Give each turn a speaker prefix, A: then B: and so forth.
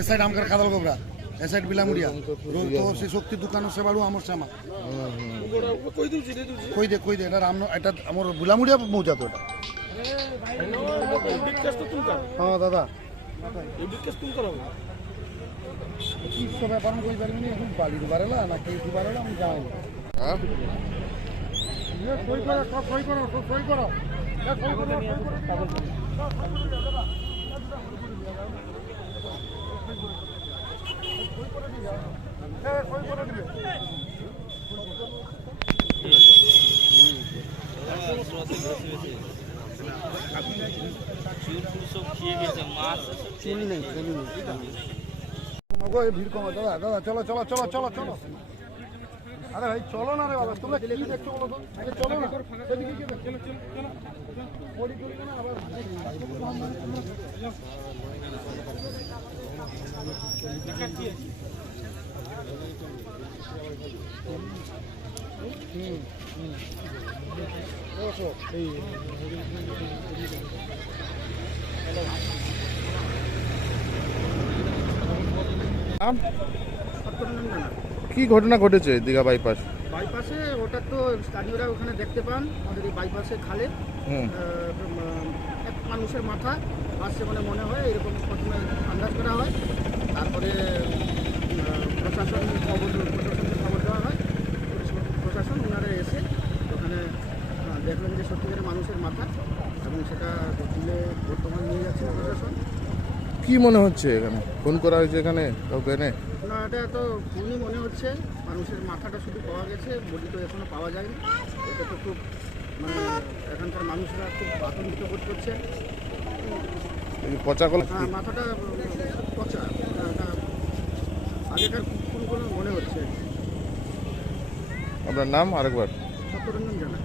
A: A side আমকার কাদাল গোবরা એસેટ બિલામુડિયા તો શ્રી શક્તિ દુકાન છે વાળું આમર શામાં કોઈ દે કોઈ દે এটা রাম এটা আমার বুলামুড়িয়া মৌজা তো এটা। হ্যাঁ দাদা। ব্যাপার কই পারবি এখন বাড়ির গো, এই ভিড় কমা দাদা দাদা চলো চলো চলো চলো চলো। আরে ভাই চলো না রে বাবা তোমরা চলো না সেদিকে কি না এই
B: নাম? কি ঘটনা ঘটেছে দীঘা বাইপাস?
C: বাইপাসে ওটা তো স্থানীয়রা ওখানে দেখতে পান আমাদের এই বাইপাসে খালে। এক মানুষের মাথা আসছে বলে মনে হয় এরকম প্রথমে আন্দাজ করা হয়। তারপরে প্রশাসন খবর মানুষের মাথা এবং সেটা তুলে বর্তমান নিয়ে যাচ্ছে প্রশাসন।
B: কি মনে হচ্ছে এখানে? ফোন করা হয়েছে এখানে কাউকে এনে?
C: না এটা তো খুবই মনে হচ্ছে। মানুষের মাথাটা শুধু পাওয়া গেছে বডি তো এখনও পাওয়া যায়নি। এটা তো খুব মানে এখানকার মানুষরা খুব আতঙ্কিত বোধ করছে।
B: পচা কল
C: হ্যাঁ মাথাটা পচা। আগেকার খুন কোনো মনে হচ্ছে।
B: আপনার নাম আরেকবার।
C: সত্যরঞ্জন জানা।